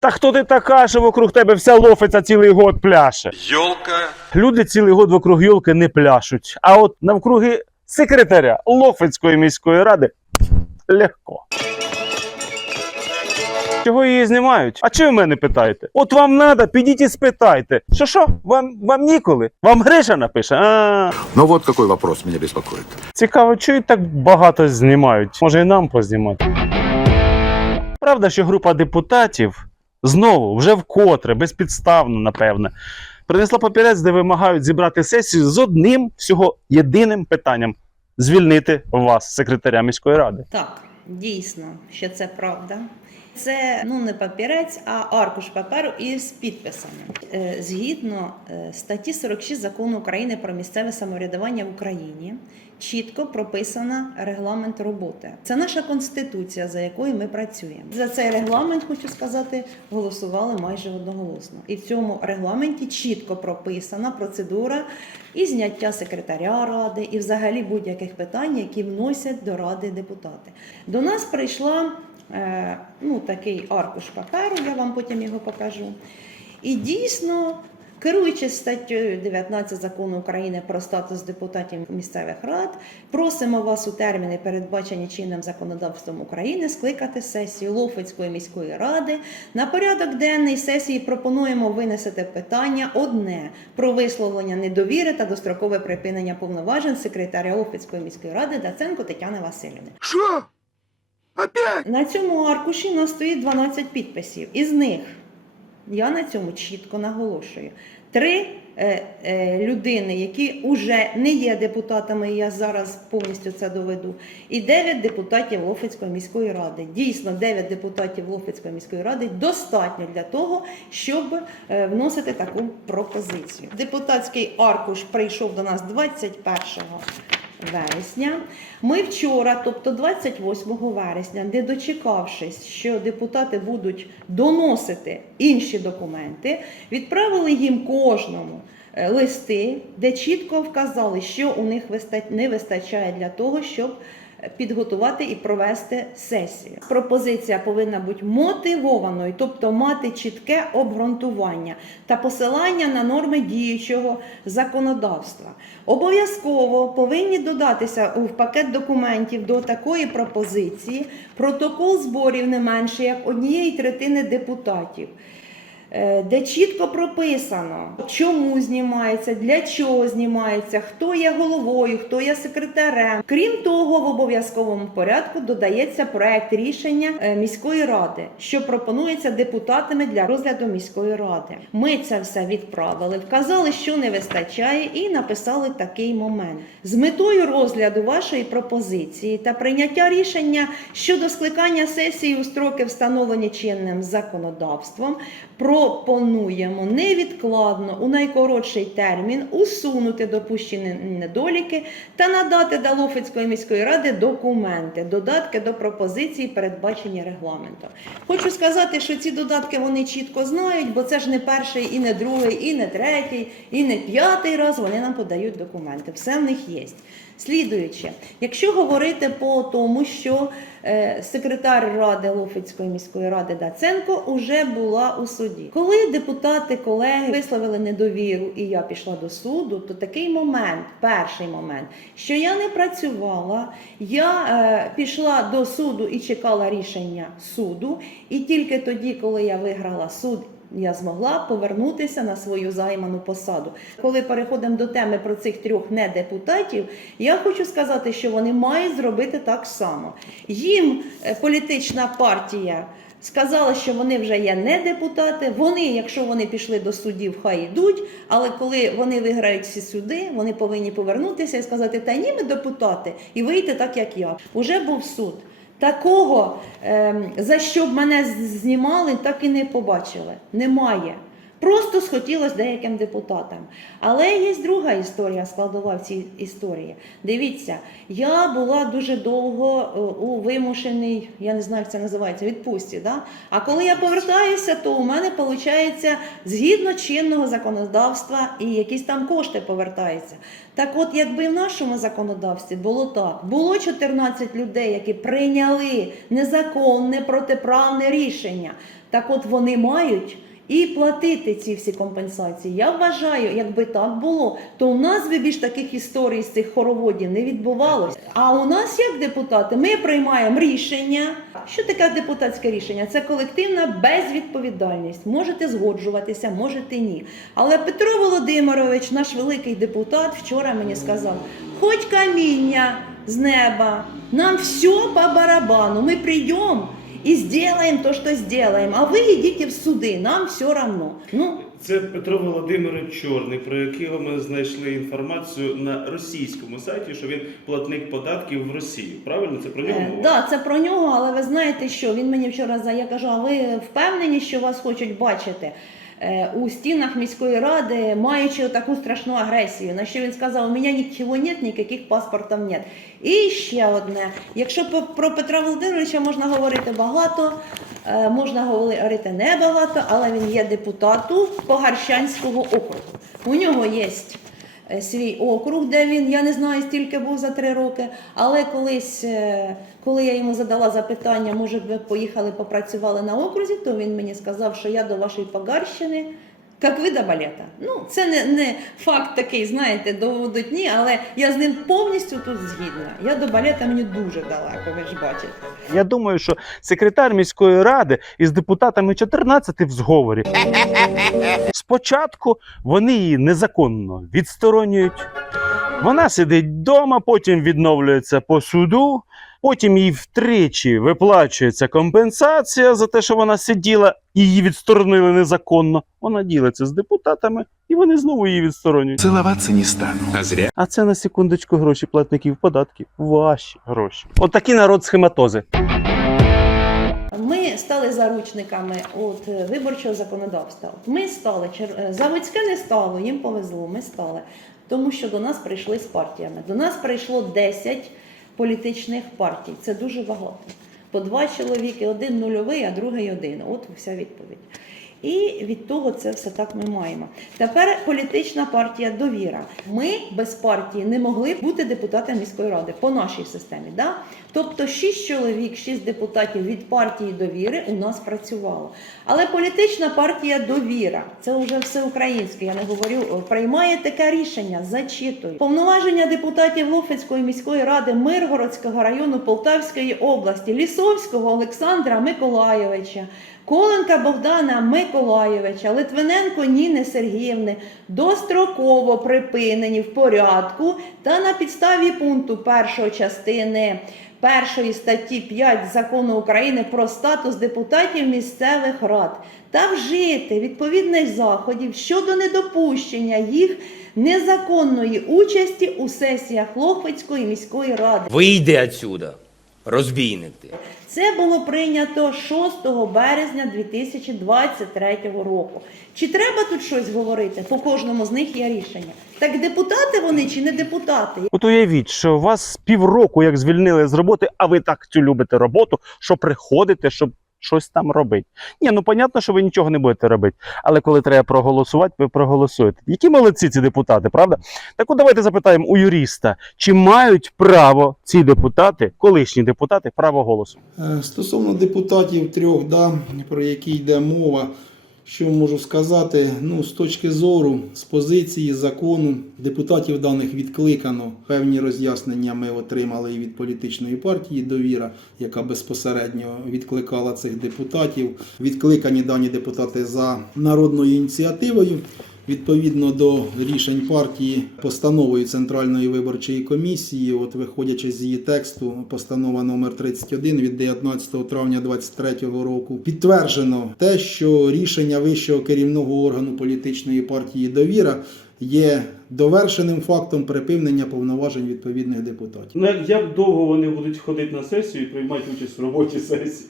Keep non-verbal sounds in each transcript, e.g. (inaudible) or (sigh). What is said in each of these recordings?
Та хто ти така, що вокруг тебе вся лофиця цілий год пляше? Ёлка. Люди цілий год вокруг йолки не пляшуть, а от навкруги секретаря Лофицької міської ради легко. Чого її знімають? А чи ви мене питаєте? От вам треба, підіть і спитайте. Що що? Вам, вам ніколи? Вам Гриша напише? А, Но вот какой вопрос меня беспокоит. цікаво, чого так багато знімають? Може і нам познімати? Правда, що група депутатів знову, вже вкотре, безпідставно, напевне, принесла папірець, де вимагають зібрати сесію з одним всього єдиним питанням звільнити вас, секретаря міської ради. Так, дійсно, що це правда. Це ну не папірець, а аркуш паперу із підписами. Е, Згідно е, статті 46 закону України про місцеве самоврядування в Україні. Чітко прописана регламент роботи. Це наша конституція, за якою ми працюємо. За цей регламент хочу сказати, голосували майже одноголосно. І в цьому регламенті чітко прописана процедура і зняття секретаря ради, і взагалі будь-яких питань, які вносять до ради депутати. До нас прийшла ну, такий аркуш паперу, я вам потім його покажу. І дійсно, керуючись статтею 19 закону України про статус депутатів місцевих рад, просимо вас у терміни, передбачені чинним законодавством України, скликати сесію Лофицької міської ради. На порядок денний сесії пропонуємо винести питання одне про висловлення недовіри та дострокове припинення повноважень секретаря Лофицької міської ради Даценко Тетяни Васильівни. Что? Опять? На цьому аркуші у нас стоїть 12 підписів. Із них я на цьому чітко наголошую. Три е, е, людини, які вже не є депутатами, і я зараз повністю це доведу, і дев'ять депутатів Лофицької міської ради. Дійсно, дев'ять депутатів Лофицької міської ради достатньо для того, щоб е, вносити таку пропозицію. Депутатський аркуш прийшов до нас 21 вересня. Ми вчора, тобто 28 вересня, не дочекавшись, що депутати будуть доносити інші документи, відправили їм кожному е, листи, де чітко вказали, що у них не вистачає для того, щоб підготувати і провести сесію. Пропозиція повинна бути мотивованою, тобто мати чітке обґрунтування та посилання на норми діючого законодавства. Обов'язково повинні додатися в пакет документів до такої пропозиції протокол зборів не менше як однієї третини депутатів. Е, де чітко прописано, чому знімається, для чого знімається, хто є головою, хто є секретарем. Крім того, в обов'язковому порядку додається проект рішення е, міської ради, що пропонується депутатами для розгляду міської ради. Ми це все відправили, вказали, що не вистачає, і написали такий момент з метою розгляду вашої пропозиції та прийняття рішення щодо скликання сесії у строки, встановлені чинним законодавством. Пропонуємо невідкладно у найкоротший термін усунути допущені недоліки та надати до Лофицької міської ради документи, додатки до пропозиції, передбачені регламентом. Хочу сказати, що ці додатки вони чітко знають, бо це ж не перший, і не другий, і не третій, і не п'ятий раз вони нам подають документи. Все в них є. Слідуюче, якщо говорити по тому, що е, секретар ради Лофицької міської ради Даценко уже була у суді. Коли депутати, колеги висловили недовіру, і я пішла до суду, то такий момент, перший момент, що я не працювала, я е, пішла до суду і чекала рішення суду, і тільки тоді, коли я виграла суд. Я змогла повернутися на свою займану посаду. Коли переходимо до теми про цих трьох недепутатів, я хочу сказати, що вони мають зробити так само. Їм е, політична партія сказала, що вони вже є не депутати. Вони, якщо вони пішли до судів, хай йдуть. Але коли вони виграють всі суди, вони повинні повернутися і сказати, та ні, ми депутати, і вийти так, як я. Уже був суд. Такого, ем, за що б мене знімали, так і не побачили. Немає. Просто схотілося деяким депутатам. Але є друга історія, складова в цій історії. Дивіться, я була дуже довго е, у вимушеній, я не знаю, як це називається, відпустці. Да? А коли я повертаюся, то у мене виходить згідно чинного законодавства і якісь там кошти повертаються. Так от, якби в нашому законодавстві було так, було 14 людей, які прийняли незаконне протиправне рішення, Так от вони мають і платити ці всі компенсації. Я вважаю, якби так було, то у нас би більш таких історій з цих хороводів не відбувалось. А у нас, як депутати, ми приймаємо рішення. Що таке депутатське рішення? Це колективна безвідповідальність. Можете згоджуватися, можете ні. Але Петро Володимирович, наш великий депутат, вчора мені сказав: хоч каміння з неба, нам все по барабану, ми прийдемо. І сделаем то, що сделаем, а ви йдіть в суди, нам все равно. Ну, Це Петро Володимирович Чорний, про якого ми знайшли інформацію на російському сайті, що він платник податків в Росії. Правильно, це про нього Так, да, це про нього, але ви знаєте що? Він мені вчора за я кажу, а ви впевнені, що вас хочуть бачити е, у стінах міської ради, маючи таку страшну агресію? На що він сказав, у мене нічого нет, ніяких паспортів нет. І ще одне: якщо про Петра Володимировича можна говорити багато, е, можна говорити небагато, але він є депутату Погарщанського округу. У нього є е, свій округ, де він, я не знаю, стільки був за три роки. Але колись, е, коли я йому задала запитання, може ви поїхали попрацювали на окрузі, то він мені сказав, що я до вашої Погарщини. Як ви до балета. Ну, це не, не факт такий, знаєте, доводить ні, але я з ним повністю тут згідна. Я до балета мені дуже далеко, ви ж бачите. Я думаю, що секретар міської ради із депутатами 14 в зговорі. Спочатку вони її незаконно відсторонюють. Вона сидить вдома, потім відновлюється по суду, потім їй втричі виплачується компенсація за те, що вона сиділа, і її відсторонили незаконно. Вона ділиться з депутатами, і вони знову її відсторонюють. Целоваться не стану. А зря. А це на секундочку гроші платників податків. Ваші гроші. Отакі народ схематози. Ми стали заручниками от е, виборчого законодавства. От Ми стали Чер- е, Заводське не стало, їм повезло. Ми стали, тому що до нас прийшли з партіями. До нас прийшло 10 політичних партій. Це дуже багато. По два чоловіки, один нульовий, а другий один. От вся відповідь. І від того це все так ми маємо. Тепер політична партія довіра. Ми без партії не могли бути депутатами міської ради по нашій системі. Да? Тобто 6 чоловік, 6 депутатів від партії довіри у нас працювало. Але політична партія довіра, це вже всеукраїнське, я не говорю, приймає таке рішення, зачитую. Повноваження депутатів Лофицької міської ради Миргородського району Полтавської області, Лісовського Олександра Миколайовича. Коленка Богдана Миколайовича, Литвиненко Ніни Сергіївни достроково припинені в порядку та на підставі пункту першої частини першої статті 5 закону України про статус депутатів місцевих рад та вжити відповідних заходів щодо недопущення їх незаконної участі у сесіях Лохвицької міської ради. Вийди отсюда, розбійник ти. Це було прийнято 6 березня 2023 року. Чи треба тут щось говорити? По кожному з них є рішення. Так депутати вони чи не депутати? От уявіть, що вас півроку як звільнили з роботи, а ви так цю любите роботу, що приходите, щоб щось там робити. Ні, ну понятно, що ви нічого не будете робити. Але коли треба проголосувати, ви проголосуєте. Які молодці ці депутати, правда? Так от давайте запитаємо у юриста, чи мають право ці депутати, колишні депутати, право голосу? Е, Стосовно депутатів трьох, да, про які йде мова, що можу сказати, ну, з точки зору, з позиції закону, депутатів даних відкликано. Певні роз'яснення ми отримали від політичної партії Довіра, яка безпосередньо відкликала цих депутатів. Відкликані дані депутати за народною ініціативою. Відповідно до рішень партії постановою Центральної виборчої комісії, от виходячи з її тексту, постанова номер 31 від 19 травня 2023 року, підтверджено те, що рішення вищого керівного органу політичної партії Довіра є довершеним фактом припинення повноважень відповідних депутатів. Як довго вони будуть ходити на сесію і приймати участь в роботі сесії?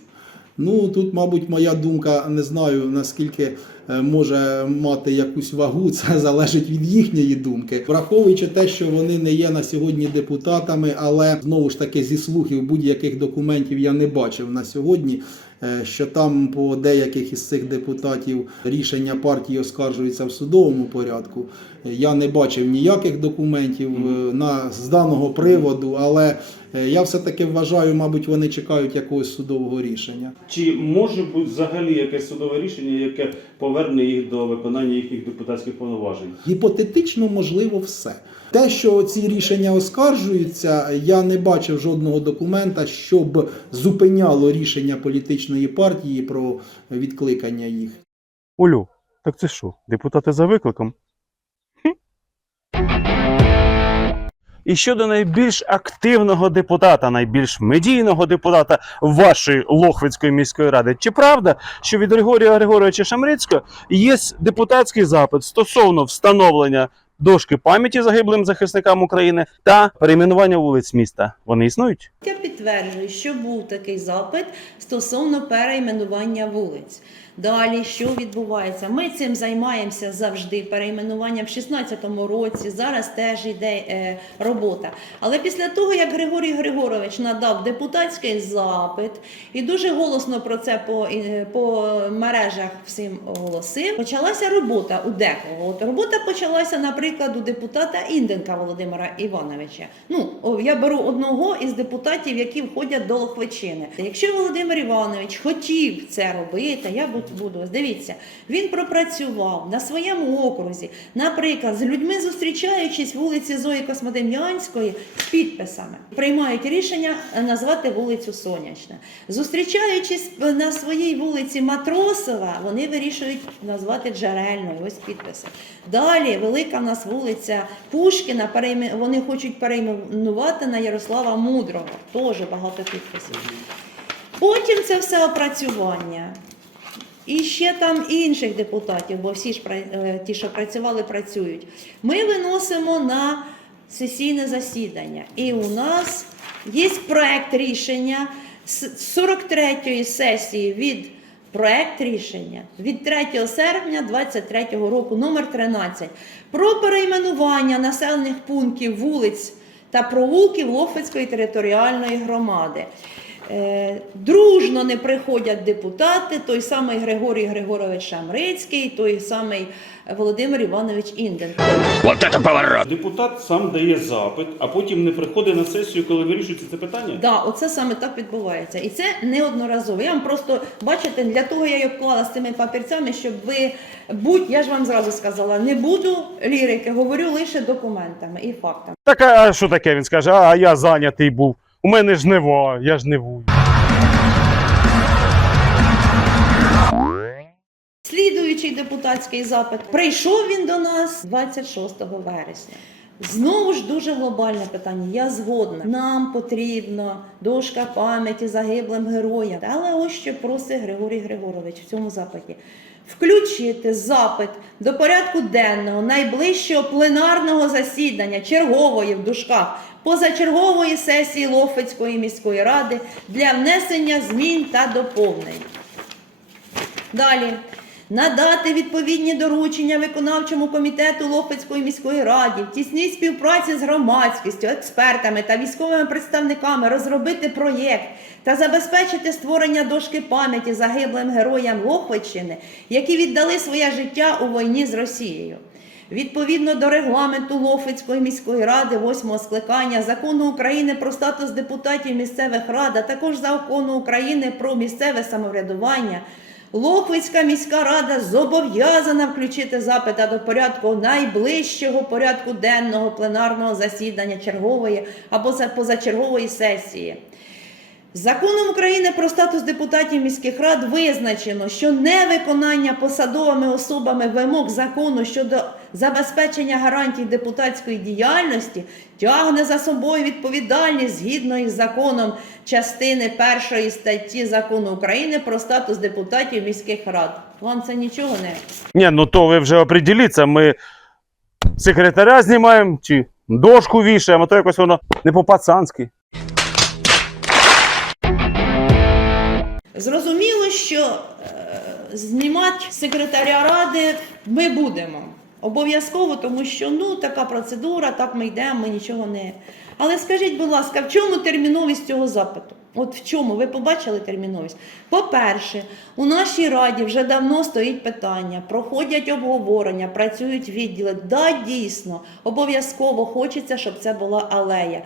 Ну тут, мабуть, моя думка не знаю наскільки е, може мати якусь вагу. (laughs) Це залежить від їхньої думки, враховуючи те, що вони не є на сьогодні депутатами, але знову ж таки зі слухів будь-яких документів я не бачив на сьогодні. е, Що там по деяких із цих депутатів рішення партії оскаржуються в судовому порядку. Я не бачив ніяких документів е, на з даного приводу, але Е, Я все-таки вважаю, мабуть, вони чекають якогось судового рішення. Чи може бути взагалі якесь судове рішення, яке поверне їх до виконання їхніх депутатських повноважень? Гіпотетично можливо все. Те, що ці рішення оскаржуються, я не бачив жодного документа, щоб зупиняло рішення політичної партії про відкликання їх. Олю, так це що, депутати за викликом? І щодо найбільш активного депутата, найбільш медійного депутата вашої Лохвицької міської ради, чи правда, що від Григорія Григоровича Шамрицького є депутатський запит стосовно встановлення дошки пам'яті загиблим захисникам України та перейменування вулиць міста? Вони існують? Я підтверджую, що був такий запит стосовно перейменування вулиць. Далі, що відбувається? Ми цим займаємося завжди перейменуванням в 16-му році. Зараз теж йде е, робота. Але після того, як Григорій Григорович надав депутатський запит і дуже голосно про це по, е, по мережах всім оголосив, почалася робота у декого. От робота почалася, наприклад, у депутата Інденка Володимира Івановича. Ну, я беру одного із депутатів, які входять до Лохвичини. Якщо Володимир Іванович хотів це робити, я бу- буду. Дивіться, він пропрацював на своєму окрузі, наприклад, з людьми зустрічаючись вулиці Зої Космодем'янської з підписами, приймають рішення е, назвати вулицю Сонячна. Зустрічаючись е, на своїй вулиці Матросова, вони вирішують назвати джерельною. Ось підписи. Далі велика в нас вулиця Пушкіна. Вони хочуть перейменувати на Ярослава Мудрого. Теж багато підписів. Потім це все опрацювання. І ще там інших депутатів, бо всі ж е, ті, що працювали, працюють. Ми виносимо на сесійне засідання. І у нас є проект рішення з 43-ї сесії від проект рішення від 3 серпня 2023 року, номер 13, про перейменування населених пунктів вулиць та провулків Лохвицької територіальної громади. Е, Дружно не приходять депутати, той самий Григорій Григорович Шамрицький, той самий Володимир Іванович Інденко. Вот это поворот! Депутат сам дає запит, а потім не приходить на сесію, коли вирішується це питання? Да, оце саме так відбувається. І це неодноразово. Я вам просто бачите, для того я й обклала з цими папірцями, щоб ви будь, я ж вам зразу сказала, не буду лірики, говорю лише документами і фактами. Так а що таке? Він скаже, а я зайнятий був. У мене жнива, я жнивую. Слідуючий депутатський запит прийшов він до нас 26 вересня. Знову ж дуже глобальне питання. Я згодна. Нам потрібна дошка пам'яті загиблим героям. Але ось що просить Григорій Григорович в цьому запиті. Включити запит до порядку денного найближчого пленарного засідання чергової в дужках позачергової сесії Лофицької міської ради для внесення змін та доповнень. Далі. Надати відповідні доручення виконавчому комітету Лохвицької міської ради в тісній співпраці з громадськістю, експертами та військовими представниками розробити проєкт та забезпечити створення дошки пам'яті загиблим героям Лохвиччини, які віддали своє життя у війні з Росією. Відповідно до регламенту Лохвицької міської ради, восьмого скликання, закону України про статус депутатів місцевих рад, а також закону України про місцеве самоврядування, Лохвицька міська рада зобов'язана включити запита до порядку найближчого порядку денного пленарного засідання чергової або позачергової сесії. Законом України про статус депутатів міських рад визначено, що невиконання посадовими особами вимог закону щодо забезпечення гарантій депутатської діяльності тягне за собою відповідальність згідно із законом частини першої статті закону України про статус депутатів міських рад. Вам це нічого не Ні, ну то ви вже определіться, ми секретаря знімаємо чи дошку вішаємо, а то якось воно не по-пацанськи. Зрозуміло, що е, знімати секретаря ради ми будемо. Обов'язково, тому що ну така процедура, так ми йдемо, ми нічого не. Але скажіть, будь ласка, в чому терміновість цього запиту? От в чому ви побачили терміновість? По-перше, у нашій раді вже давно стоїть питання, проходять обговорення, працюють відділи. Да, дійсно, обов'язково хочеться, щоб це була алея.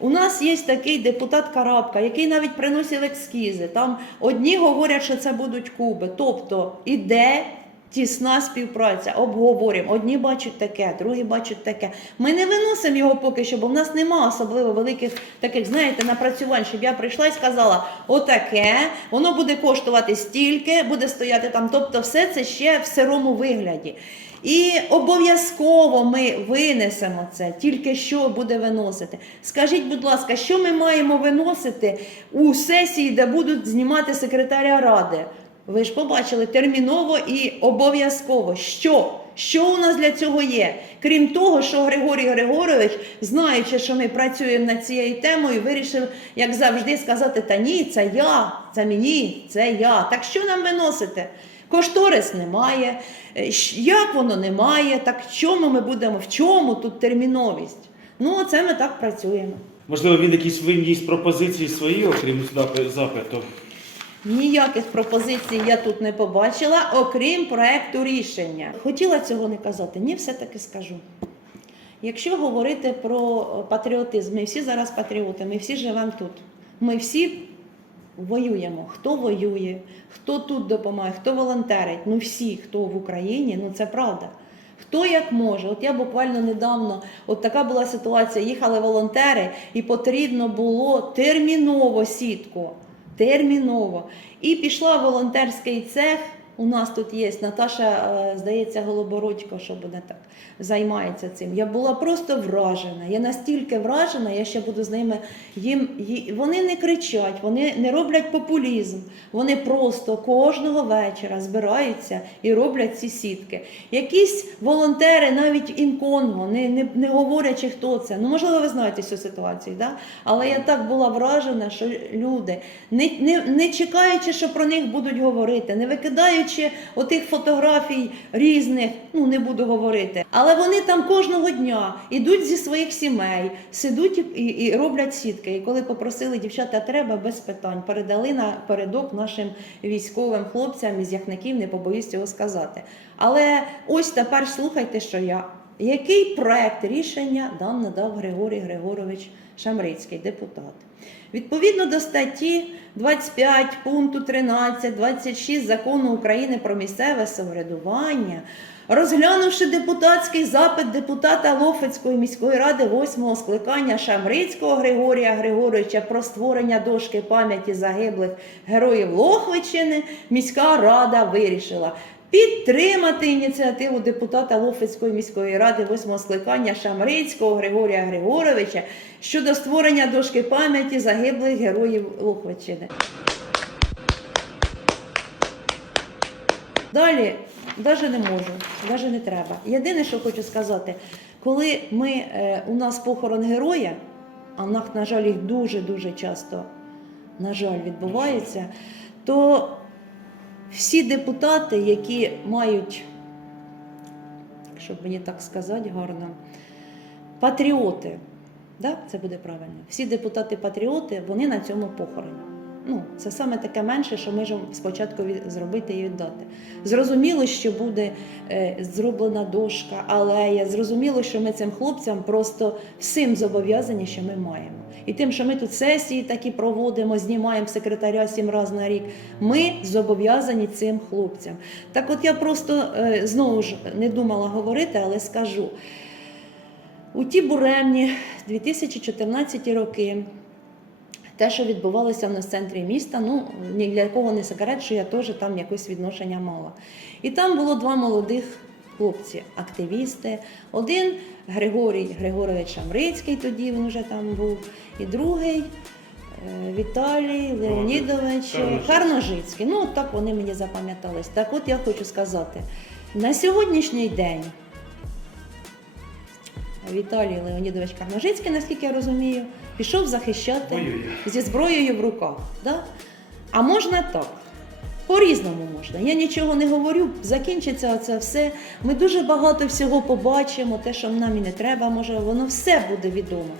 У нас є такий депутат Карабка, який навіть приносив ескізи. Там одні говорять, що це будуть куби. Тобто іде тісна співпраця, обговорюємо. Одні бачать таке, другі бачать таке. Ми не виносимо його поки що, бо в нас нема особливо великих таких, знаєте, напрацювань, щоб я прийшла і сказала, отаке, воно буде коштувати стільки, буде стояти там. Тобто, все це ще в сирому вигляді. І обов'язково ми винесемо це, тільки що буде виносити. Скажіть, будь ласка, що ми маємо виносити у сесії, де будуть знімати секретаря ради? Ви ж побачили терміново і обов'язково. Що? Що у нас для цього є? Крім того, що Григорій Григорович, знаючи, що ми працюємо над цією темою, вирішив, як завжди, сказати: та ні, це я, це мені, це я. Так що нам виносити? Кошторис немає. Як воно немає? Так в чому ми будемо? В чому тут терміновість? Ну, оце ми так працюємо. Можливо, він якісь виніс пропозиції свої, окрім запиту. Ніяких пропозицій я тут не побачила, окрім проекту рішення. Хотіла цього не казати, ні, все-таки скажу. Якщо говорити про патріотизм, ми всі зараз патріоти, ми всі живемо тут. Ми всі воюємо. Хто воює, хто тут допомагає, хто волонтерить. Ну всі, хто в Україні, ну це правда. Хто як може? От я буквально недавно, от така була ситуація, їхали волонтери, і потрібно було терміново сітку. Терміново. І пішла в волонтерський цех. У нас тут є Наташа, е, здається, Голобородько, що буде так займається цим. Я була просто вражена. Я настільки вражена, я ще буду з ними їм. Вони не кричать, вони не роблять популізм. Вони просто кожного вечора збираються і роблять ці сітки. Якісь волонтери, навіть інконго, не, не, не говорячи, хто це. Ну, можливо, ви знаєте цю ситуацію, да? але я так була вражена, що люди, не, не, не чекаючи, що про них будуть говорити, не викидаючи отих фотографій різних, ну не буду говорити. Але вони там кожного дня йдуть зі своїх сімей, сидуть і, і, і роблять сітки. І коли попросили дівчата, треба без питань, передали на передок нашим військовим хлопцям із яхників, не побоюсь цього сказати. Але ось тепер слухайте, що я. Який проект рішення нам надав Григорій Григорович Шамрицький, депутат? Відповідно до статті 25 пункту 13, 26 закону України про місцеве самоврядування, розглянувши депутатський запит депутата Лофицької міської ради 8 скликання Шамрицького Григорія Григоровича про створення дошки пам'яті загиблих героїв Лохвичини, міська рада вирішила. Підтримати ініціативу депутата Лофицької міської ради 8 скликання Шамрицького Григорія Григоровича щодо створення дошки пам'яті загиблих героїв Лохвичини. Далі навіть не можу, навіть не треба. Єдине, що хочу сказати, коли ми, е, у нас похорон героя, а в нас, на жаль, їх дуже-дуже часто, на жаль, відбувається, то всі депутати, які мають, щоб мені так сказати гарно, патріоти, да? це буде правильно. Всі депутати-патріоти, вони на цьому похороні. Ну, це саме таке менше, що можемо спочатку зробити і віддати. Зрозуміло, що буде е, зроблена дошка, алея. Зрозуміло, що ми цим хлопцям просто всім зобов'язані, що ми маємо. І тим, що ми тут сесії такі проводимо, знімаємо секретаря сім разів на рік, ми зобов'язані цим хлопцям. Так от я просто е, знову ж не думала говорити, але скажу. У ті буремні 2014 роки те, що відбувалося в нас в центрі міста, ну ні для кого не секрет, що я теж там якось відношення мала. І там було два молодих хлопці, активісти. Один Григорій Григорович Шамрицький, тоді він вже там був, і другий. е, Віталій Леонідович Карножицький. Ну, от так вони мені запам'ятались. Так от я хочу сказати, на сьогоднішній день Віталій Леонідович Карножицький, наскільки я розумію, пішов захищати Воює. зі зброєю в руках. Да? А можна так. По-різному можна. Я нічого не говорю, закінчиться це все. Ми дуже багато всього побачимо, те, що нам і не треба, може, воно все буде відомо.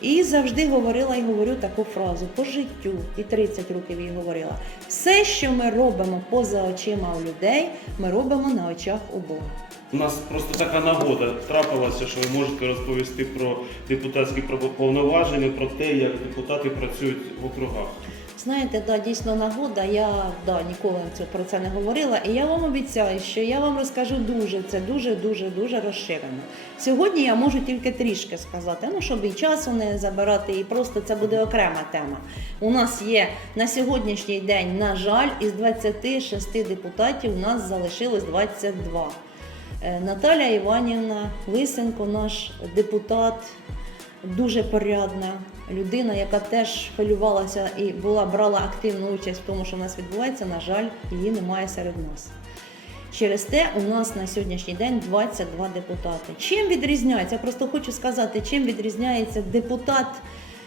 І завжди говорила і говорю таку фразу по життю, і 30 років її говорила. Все, що ми робимо поза очима у людей, ми робимо на очах у Бога. У нас просто така нагода трапилася, що ви можете розповісти про депутатські повноваження, про те, як депутати працюють в округах. Знаєте, да, дійсно нагода. Я да, ніколи про це не говорила. І я вам обіцяю, що я вам розкажу дуже, це дуже, дуже, дуже розширено. Сьогодні я можу тільки трішки сказати, ну щоб і часу не забирати, і просто це буде окрема тема. У нас є на сьогоднішній день, на жаль, із 26 депутатів у нас залишилось 22. Е, Наталя Іванівна Лисенко, наш депутат, дуже порядна людина, яка теж хвилювалася і була брала активну участь в тому, що в нас відбувається. На жаль, її немає серед нас. Через те у нас на сьогоднішній день 22 депутати. Чим відрізняється? Я просто хочу сказати, чим відрізняється депутат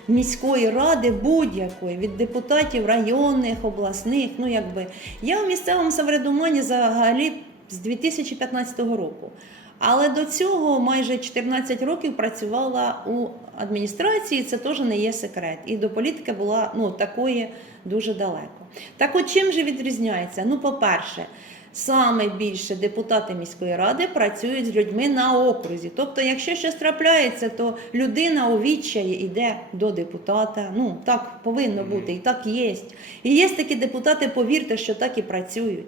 міської ради будь-якої від депутатів районних, обласних. Ну якби я в місцевому самоврядуванні взагалі з 2015 року. Але до цього майже 14 років працювала у адміністрації, це теж не є секрет. І до політики була ну, такої дуже далеко. Так от чим же відрізняється? Ну, по-перше, саме більше депутати міської ради працюють з людьми на окрузі. Тобто, якщо щось трапляється, то людина у відчаї йде до депутата. Ну, так повинно бути, і так є. І є такі депутати, повірте, що так і працюють.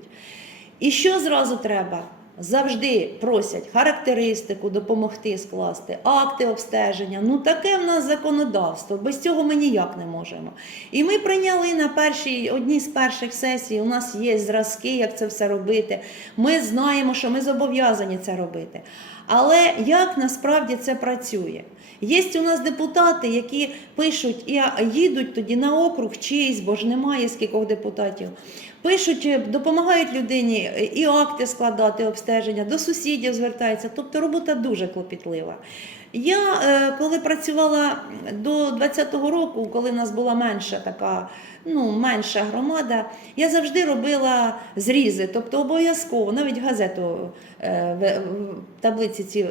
І що зразу треба? Завжди просять характеристику допомогти скласти, акти обстеження. Ну таке в нас законодавство. Без цього ми ніяк не можемо. І ми прийняли на першій одній з перших сесій. У нас є зразки, як це все робити. Ми знаємо, що ми зобов'язані це робити. Але як насправді це працює? Є у нас депутати, які пишуть і їдуть тоді на округ чийсь, бо ж немає скількох депутатів. Пишуть, е, допомагають людині е, і акти складати, обстеження, до сусідів звертаються. Тобто робота дуже клопітлива. Я е, коли працювала до 20-го року, коли в нас була менша така, ну менша громада, я завжди робила зрізи, тобто обов'язково, навіть газету в, таблиці ці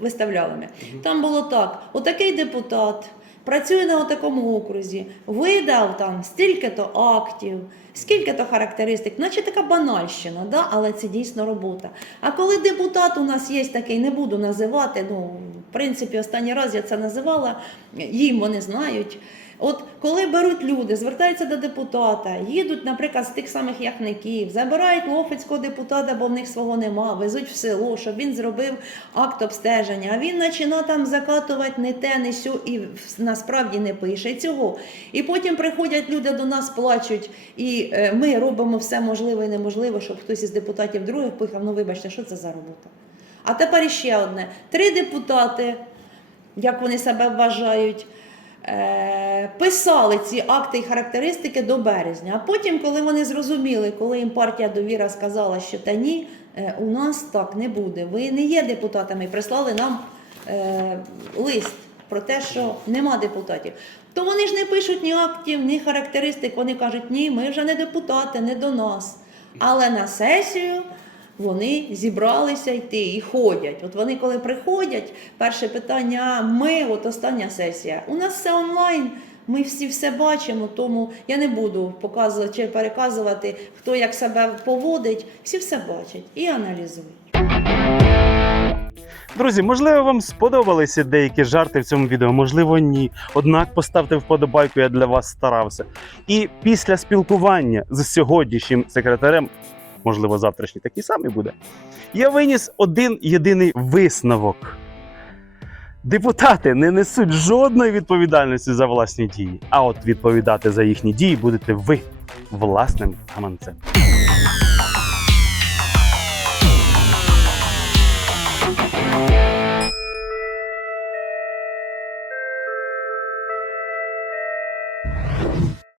виставляли ми. Там було так: отакий депутат. Працює на такому окрузі, видав там стільки-то актів, скільки-то характеристик, наче така банальщина, да? але це дійсно робота. А коли депутат у нас є такий, не буду називати, ну, в принципі, останній раз я це називала, їм вони знають. От коли беруть люди, звертаються до депутата, їдуть, наприклад, з тих самих яхників, забирають лофицького депутата, бо в них свого нема, везуть в село, щоб він зробив акт обстеження. А він починає там закатувати не те, не сьо, і насправді не пише цього. І потім приходять люди до нас, плачуть, і е, ми робимо все можливе і неможливе, щоб хтось із депутатів других пихав. Ну вибачте, що це за робота? А тепер іще одне: три депутати, як вони себе вважають. Е, Писали ці акти і характеристики до березня. А потім, коли вони зрозуміли, коли їм партія довіра сказала, що та ні, е, у нас так не буде. Ви не є депутатами, прислали нам е, лист про те, що нема депутатів. То вони ж не пишуть ні актів, ні характеристик. Вони кажуть, ні, ми вже не депутати, не до нас. Але на сесію вони зібралися йти і ходять. От вони, коли приходять, перше питання: ми, от остання сесія. У нас все онлайн. Ми всі все бачимо, тому я не буду показувати чи переказувати, хто як себе поводить. Всі все бачать і аналізують. Друзі, можливо, вам сподобалися деякі жарти в цьому відео, можливо, ні. Однак поставте вподобайку, я для вас старався. І після спілкування з сьогоднішнім секретарем, можливо, завтрашній такий самий буде, я виніс один єдиний висновок. Депутати не несуть жодної відповідальності за власні дії, а от відповідати за їхні дії будете ви власним гаманцем.